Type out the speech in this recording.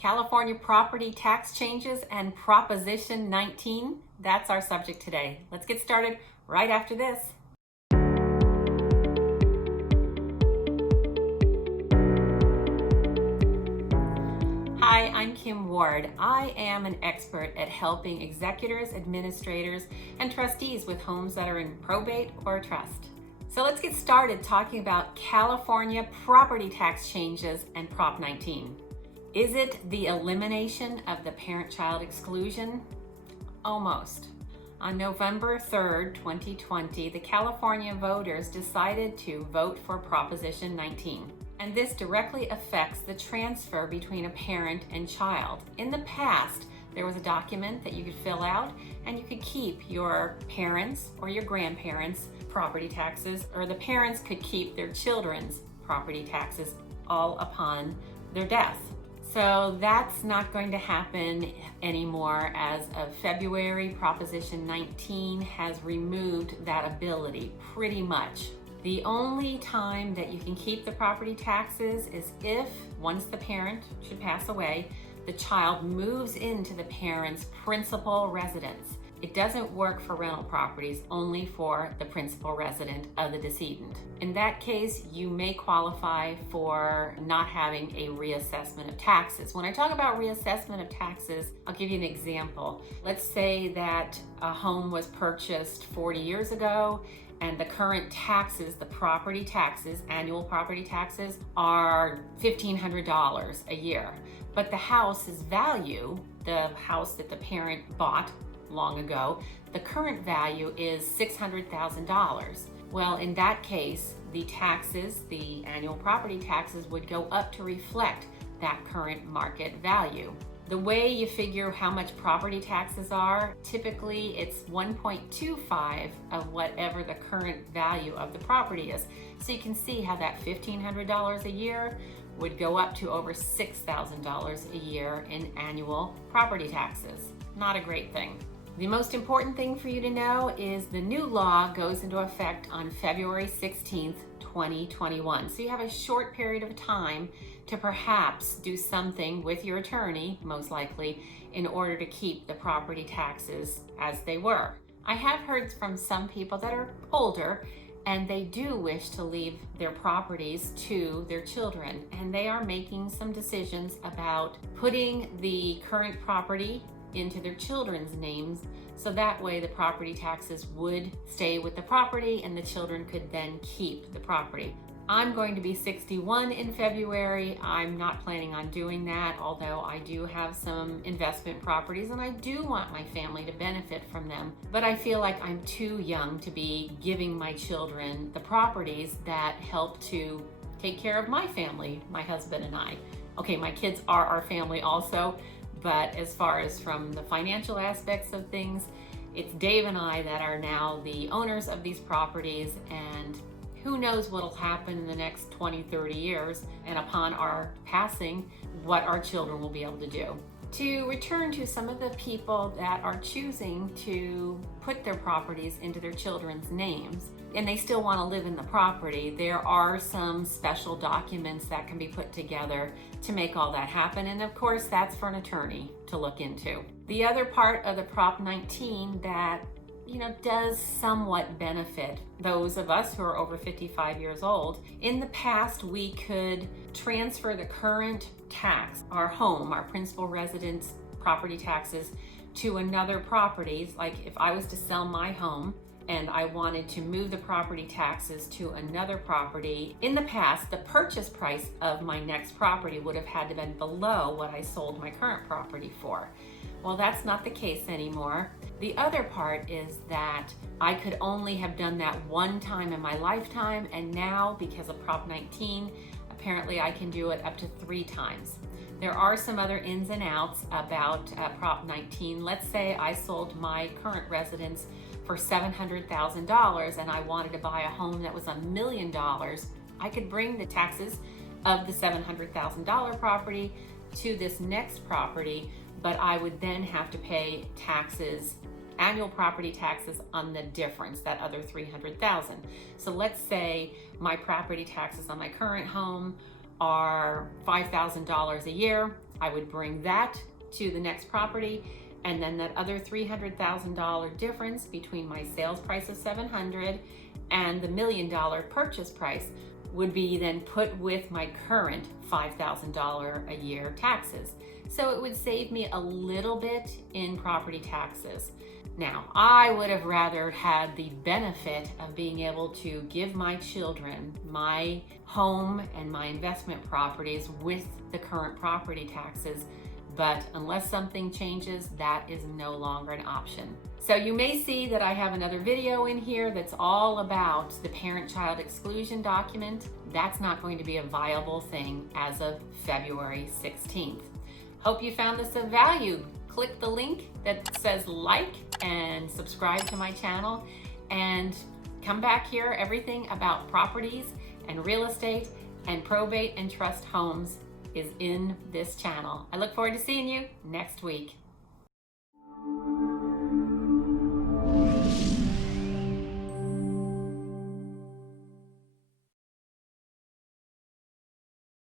California property tax changes and Proposition 19. That's our subject today. Let's get started right after this. Hi, I'm Kim Ward. I am an expert at helping executors, administrators, and trustees with homes that are in probate or trust. So let's get started talking about California property tax changes and Prop 19. Is it the elimination of the parent-child exclusion? Almost. On November 3rd, 2020, the California voters decided to vote for Proposition 19. And this directly affects the transfer between a parent and child. In the past, there was a document that you could fill out and you could keep your parents' or your grandparents' property taxes, or the parents could keep their children's property taxes all upon their death. So that's not going to happen anymore. As of February, Proposition 19 has removed that ability pretty much. The only time that you can keep the property taxes is if, once the parent should pass away, the child moves into the parent's principal residence. It doesn't work for rental properties, only for the principal resident of the decedent. In that case, you may qualify for not having a reassessment of taxes. When I talk about reassessment of taxes, I'll give you an example. Let's say that a home was purchased 40 years ago and the current taxes, the property taxes, annual property taxes, are $1,500 a year. But the house's value, the house that the parent bought long ago, the current value is $600,000. Well, in that case, the taxes, the annual property taxes, would go up to reflect that current market value. The way you figure how much property taxes are, typically it's 1.25 of whatever the current value of the property is. So you can see how that $1,500 a year would go up to over $6,000 a year in annual property taxes. Not a great thing. The most important thing for you to know is the new law goes into effect on February 16th, 2021. So you have a short period of time to perhaps do something with your attorney, most likely, in order to keep the property taxes as they were. I have heard from some people that are older and they do wish to leave their properties to their children, and they are making some decisions about putting the current property into their children's names, so that way the property taxes would stay with the property and the children could then keep the property. I'm going to be 61 in February. I'm not planning on doing that, although I do have some investment properties and I do want my family to benefit from them. But I feel like I'm too young to be giving my children the properties that help to take care of my family, my husband and I. Okay, my kids are our family also, but as far as from the financial aspects of things, it's Dave and I that are now the owners of these properties, and who knows what'll happen in the next 20, 30 years, and upon our passing, what our children will be able to do. To return to some of the people that are choosing to put their properties into their children's names, and they still want to live in the property, there are some special documents that can be put together to make all that happen. And of course, that's for an attorney to look into. The other part of the Prop 19 that does somewhat benefit those of us who are over 55 years old. In the past, we could transfer the current tax, our home, our principal residence property taxes, to another property. Like if I was to sell my home and I wanted to move the property taxes to another property, in the past, the purchase price of my next property would have had to been below what I sold my current property for. Well, that's not the case anymore. The other part is that I could only have done that one time in my lifetime, and now because of Prop 19, apparently I can do it up to 3 times. There are some other ins and outs about Prop 19. Let's say I sold my current residence for $700,000 and I wanted to buy a home that was $1 million. I could bring the taxes of the $700,000 property to this next property, but I would then have to pay taxes, annual property taxes on the difference, that other $300,000. So let's say my property taxes on my current home are $5,000 a year. I would bring that to the next property, and then that other $300,000 difference between my sales price of $700,000 and the $1 million purchase price would be then put with my current $5,000 a year taxes. So it would save me a little bit in property taxes. Now, I would have rather had the benefit of being able to give my children my home and my investment properties with the current property taxes, but unless something changes, that is no longer an option. So you may see that I have another video in here that's all about the parent-child exclusion document. That's not going to be a viable thing as of February 16th. Hope you found this of value. Click the link that says like and subscribe to my channel, and come back here. Everything about properties and real estate and probate and trust homes is in this channel. I look forward to seeing you next week.